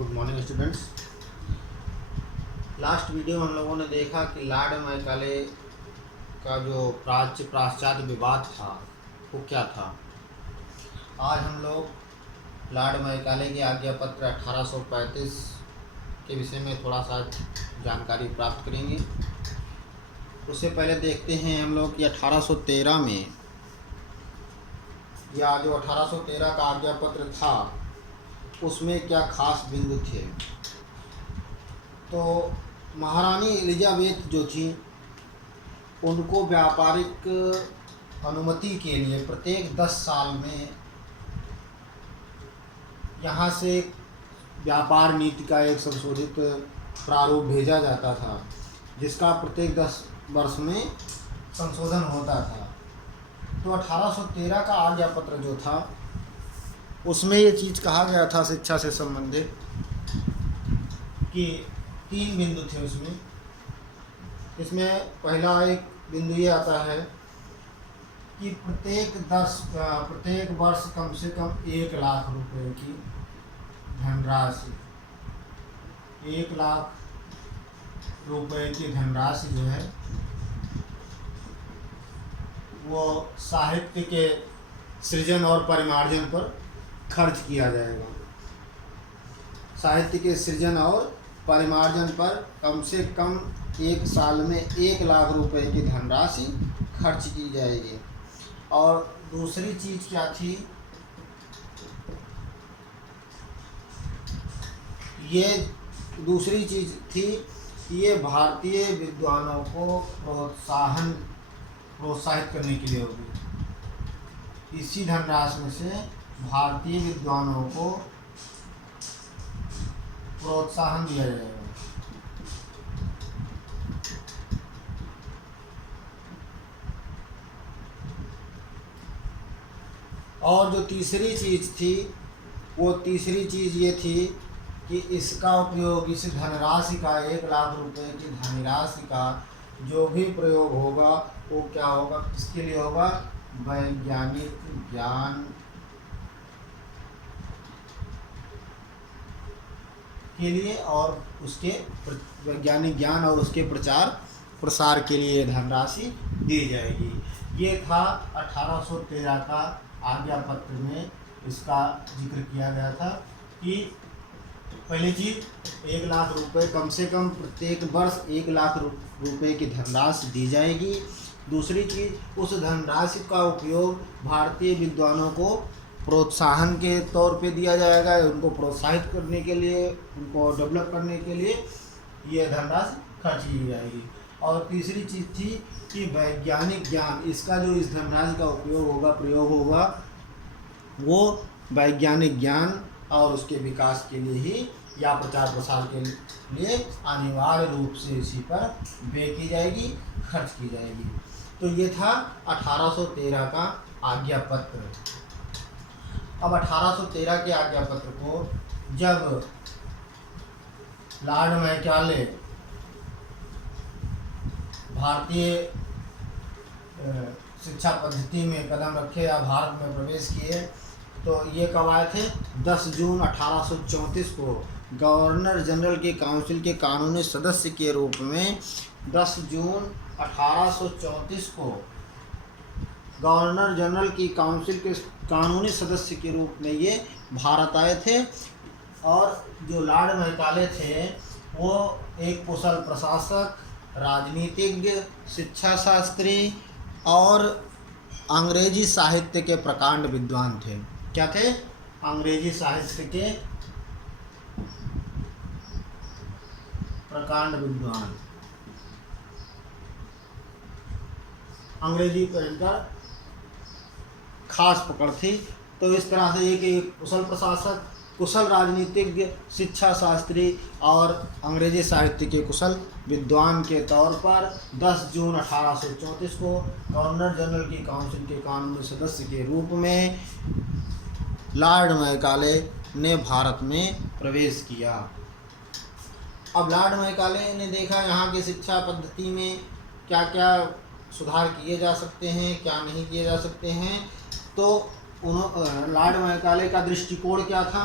Good morning students. Last video में हम लोगों ने देखा कि लॉर्ड मैकाले का जो पाश्चात्य विवाद था वो क्या था। आज हम लोग लॉर्ड मैकाले के आज्ञा पत्र 1835 के विषय में थोड़ा सा जानकारी प्राप्त करेंगे। उससे पहले देखते हैं हम लोग कि 1813 में या जो 1813 का आज्ञा पत्र था उसमें क्या खास बिंदु थे। तो महारानी एलिजाबेथ जो थी उनको व्यापारिक अनुमति के लिए प्रत्येक 10 साल में यहाँ से व्यापार नीति का एक संशोधित प्रारूप भेजा जाता था, जिसका प्रत्येक 10 वर्ष में संशोधन होता था। तो 1813 का आज्ञा पत्र जो था उसमें ये चीज़ कहा गया था शिक्षा से संबंधित कि 3 बिंदु थे उसमें। इसमें पहला एक बिंदु ये आता है कि प्रत्येक वर्ष कम से कम 1 लाख रुपए की धनराशि 1 लाख रुपए की धनराशि जो है वो साहित्य के सृजन और परिमार्जन पर खर्च किया जाएगा। साहित्य के सृजन और परिमार्जन पर कम से कम 1 साल में 1 लाख रुपए की धनराशि खर्च की जाएगी। और दूसरी चीज़ क्या थी, ये दूसरी चीज़ थी ये भारतीय विद्वानों को प्रोत्साहित करने के लिए होगी। इसी धनराशि में से भारतीय विद्वानों को प्रोत्साहन दिया जाएगा। और जो तीसरी चीज़ थी वो तीसरी चीज़ ये थी कि इसका उपयोग, इस धनराशि का 1 लाख रुपए की धनराशि का जो भी प्रयोग होगा वो क्या होगा, किसके लिए होगा, वैज्ञानिक ज्ञान के लिए और उसके वैज्ञानिक ज्ञान और उसके प्रचार प्रसार के लिए धनराशि दी जाएगी। ये था 1813 का आज्ञा पत्र में इसका जिक्र किया गया था कि पहली चीज़ 1 लाख रुपए कम से कम प्रत्येक वर्ष 1 लाख रुपए की धनराशि दी जाएगी। दूसरी चीज़ उस धनराशि का उपयोग भारतीय विद्वानों को प्रोत्साहन के तौर पे दिया जाएगा, उनको प्रोत्साहित करने के लिए, उनको डेवलप करने के लिए ये धनराशि खर्च की जाएगी। और तीसरी चीज़ थी कि वैज्ञानिक ज्ञान, इसका जो इस धनराशि का उपयोग होगा, प्रयोग होगा, वो वैज्ञानिक ज्ञान और उसके विकास के लिए ही या प्रचार प्रसार के लिए अनिवार्य रूप से इसी पर व्यय की जाएगी, खर्च की जाएगी। तो ये था 1813 का आज्ञा पत्र। अब 1813 के आज्ञा पत्र को जब लॉर्ड मैकाले भारतीय शिक्षा पद्धति में कदम रखे या भारत में प्रवेश किए, तो ये कब आए थे, 10 जून 1834 को गवर्नर जनरल की काउंसिल के कानूनी सदस्य के रूप में 10 जून 1834 को गवर्नर जनरल की काउंसिल के कानूनी सदस्य के रूप में ये भारत आए थे। और जो लॉर्ड मैकाले थे वो एक कुशल प्रशासक, राजनीतिज्ञ, शिक्षा शास्त्री और अंग्रेजी साहित्य के प्रकांड विद्वान थे। क्या थे? अंग्रेजी साहित्य के प्रकांड विद्वान। अंग्रेजी पर इनका खास पकड़ थी। तो इस तरह से एक कुशल प्रशासक, कुशल राजनीतिज्ञ, शिक्षा शास्त्री और अंग्रेजी साहित्य के कुशल विद्वान के तौर पर 10 जून 1834 को गवर्नर जनरल की काउंसिल के कानूनी सदस्य के रूप में लॉर्ड मैकाले ने भारत में प्रवेश किया। अब लॉर्ड मैकाले ने देखा यहाँ की शिक्षा पद्धति में क्या क्या सुधार किए जा सकते हैं, क्या नहीं किए जा सकते हैं। तो लॉर्ड मैकाले का दृष्टिकोण क्या था,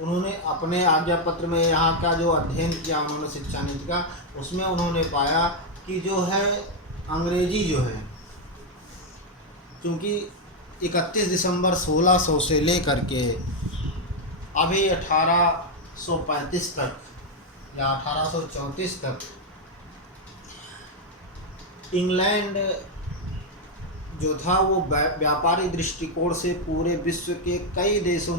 उन्होंने अपने आज्ञा पत्र में यहाँ का जो अध्ययन किया उन्होंने शिक्षा नीति का, उसमें उन्होंने पाया कि जो है अंग्रेजी जो है, क्योंकि 31 दिसंबर 1600 से लेकर के अभी 1835 तक या 1834 तक इंग्लैंड जो था वो व्यापारी दृष्टिकोण से पूरे विश्व के कई देशों